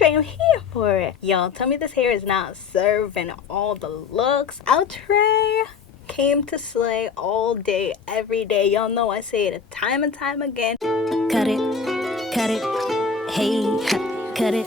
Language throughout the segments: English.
Outre, I'm here for it. Y'all, tell me this hair is not serving all the looks. Outre came to slay all day, every day. Y'all know I say it time and time again. Cut it, hey, cut it,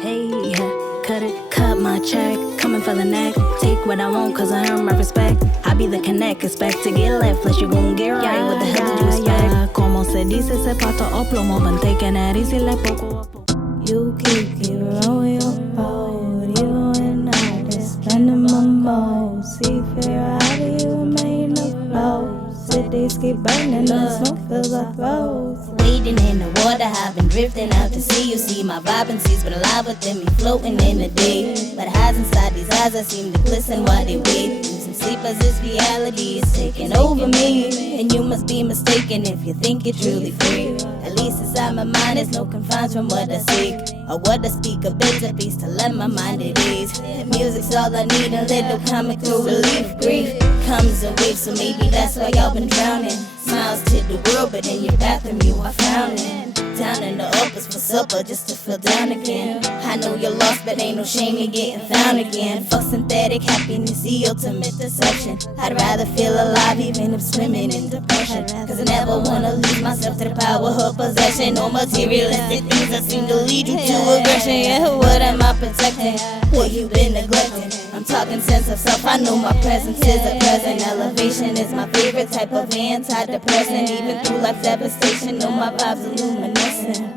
hey, cut it. Cut my check, coming for the neck. Take what I want, cause I earn my respect. I be the connect, expect to get left, unless you gon' get right. What the hell did you expect? Como se dice, se pato o plomo, been taking that easy like poco a poco. You keep rolling your boat, you and I just spending my mode. See fair, how do you remain afloat? Cities keep burning, the smoke fills our roads. Wading in the water, I've been drifting out to sea. You see my vibrancy's been alive within me, floating in the day. But highs inside these eyes, I seem to glisten while they wait. Losing sleep as this reality is taking over me. And you must be mistaken if you think you're truly free. At least inside my mind, there's no confines from what I seek or what I speak. A bit of peace to let my mind at ease. The music's all I need, a little comical relief. Grief comes in waves, so maybe that's why y'all been drowning. Smiles to the world, but in your bathroom you are frowning. Down in the office for supper just to feel down again. I know you're lost, but ain't no shame in getting found again. Fuck synthetic happiness, the ultimate deception. I'd rather feel alive even if swimming in depression. Cause I never wanna lose myself to the power of possession. Or materialistic things that seem to lead you to aggression. Yeah, what am I protecting? What you been neglecting? I'm talking sense of self, I know my presence is a present. Elevation is my favorite type of antidepressant. Even through life's devastation, know my vibes illuminescent.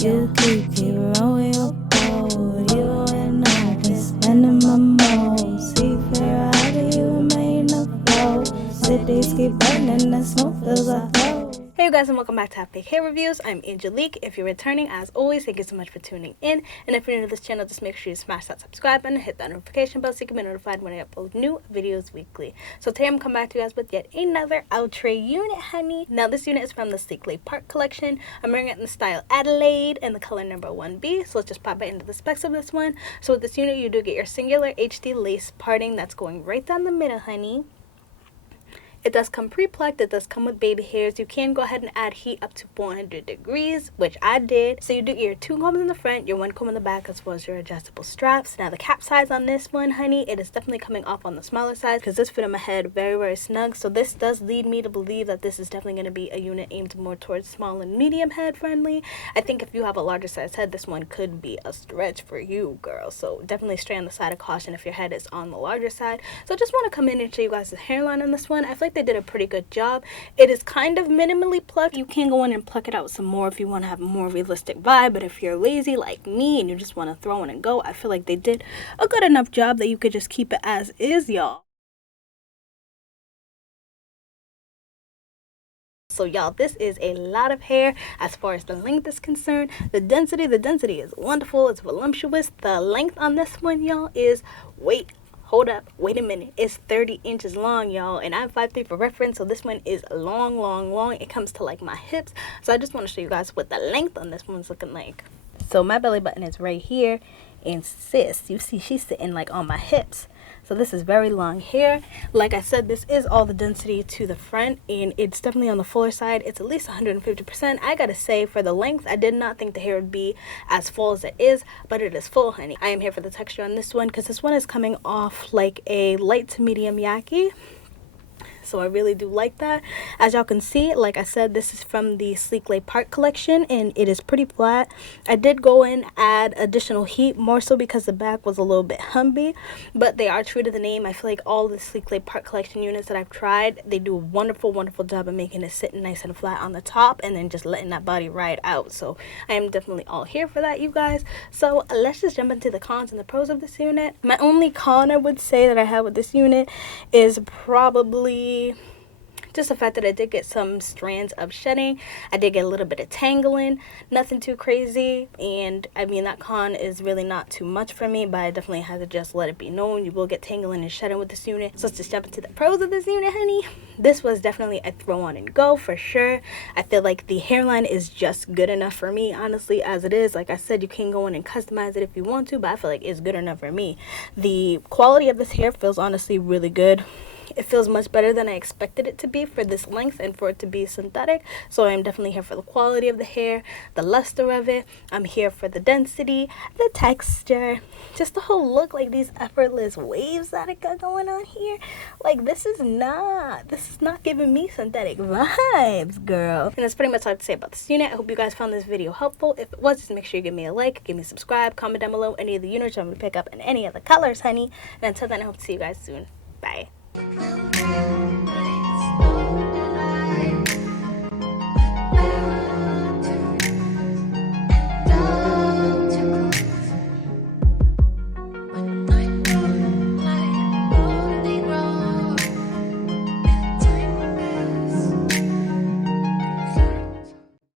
You keep rolling your boat, you and I just spending my mode. See fair, how do you remain afloat? Cities keep burning, the smoke fills our throat. Hey you guys, and welcome back to Half Baked Hair Reviews. I'm Angelique. If you're returning, as always, thank you so much for tuning in. And if you're new to this channel, just make sure you smash that subscribe button and hit that notification bell so you can be notified when I upload new videos weekly. So today I'm coming back to you guys with yet another Outre unit, honey. Now this unit is from the Sleek Lake Park collection. I'm wearing it in the style Adelaide and the color number 1B. So let's just pop right into the specs of this one. So with this unit, you do get your singular HD lace parting that's going right down the middle, honey. It does come pre-plucked. It does come with baby hairs. You can go ahead and add heat up to 400 degrees, which I did. So you do your 2 combs in the front, your 1 comb in the back, as well as your adjustable straps. Now the cap size on this one, honey, it is definitely coming off on the smaller side because this fit on my head very, very snug. So this does lead me to believe that this is definitely going to be a unit aimed more towards small and medium head friendly. I think if you have a larger size head, this one could be a stretch for you, girl. So definitely stay on the side of caution if your head is on the larger side. So I just want to come in and show you guys the hairline on this one. I feel like they did a pretty good job. It is kind of minimally plucked. You can go in and pluck it out some more if you want to have a more realistic vibe, but if you're lazy like me and you just want to throw in and go, I feel like they did a good enough job that you could just keep it as is, y'all. So y'all, this is a lot of hair as far as the length is concerned. The density is wonderful. It's voluptuous. The length on this one, y'all, is hold up, wait a minute, it's 30 inches long, y'all, and I'm 5'3" for reference, so this one is long. It comes to like my hips. So I just want to show you guys what the length on this one's looking like. So my belly button is right here, and sis, you see she's sitting like on my hips. So this is very long hair. Like I said, this is all the density to the front, and it's definitely on the fuller side. It's at least 150%. I gotta say, for the length, I did not think the hair would be as full as it is, but it is full, honey. I am here for the texture on this one because this one is coming off like a light to medium yaki. So I really do like that. As y'all can see, like I said, this is from the Sleek Lake Park collection, and it is pretty flat. I did go in, add additional heat, more so because the back was a little bit humpy, but they are true to the name. I feel like all the Sleek Lake Park collection units that I've tried, they do a wonderful job of making it sit nice and flat on the top and then just letting that body ride out. So I am definitely all here for that, you guys. So let's just jump into the cons and the pros of this unit. My only con I would say that I have with this unit is probably just the fact that I did get some strands of shedding. I did get a little bit of tangling, nothing too crazy, and I mean that con is really not too much for me, but I definitely had to just let it be known you will get tangling and shedding with this unit. So let's just jump into the pros of this unit, honey. This was definitely a throw on and go for sure. I feel like the hairline is just good enough for me, honestly, as it is. Like I said, you can go in and customize it if you want to, but I feel like it's good enough for me. The quality of this hair feels honestly really good. It feels much better than I expected it to be for this length and for it to be synthetic. So I'm definitely here for the quality of the hair, the luster of it. I'm here for the density, the texture, just the whole look, like these effortless waves that I got going on here. Like this is not giving me synthetic vibes, girl. And that's pretty much all I have to say about this unit. I hope you guys found this video helpful. If it was, just make sure you give me a like, give me a subscribe, comment down below any of the units I'm going to pick up in any of the colors, honey. And until then, I hope to see you guys soon. Bye.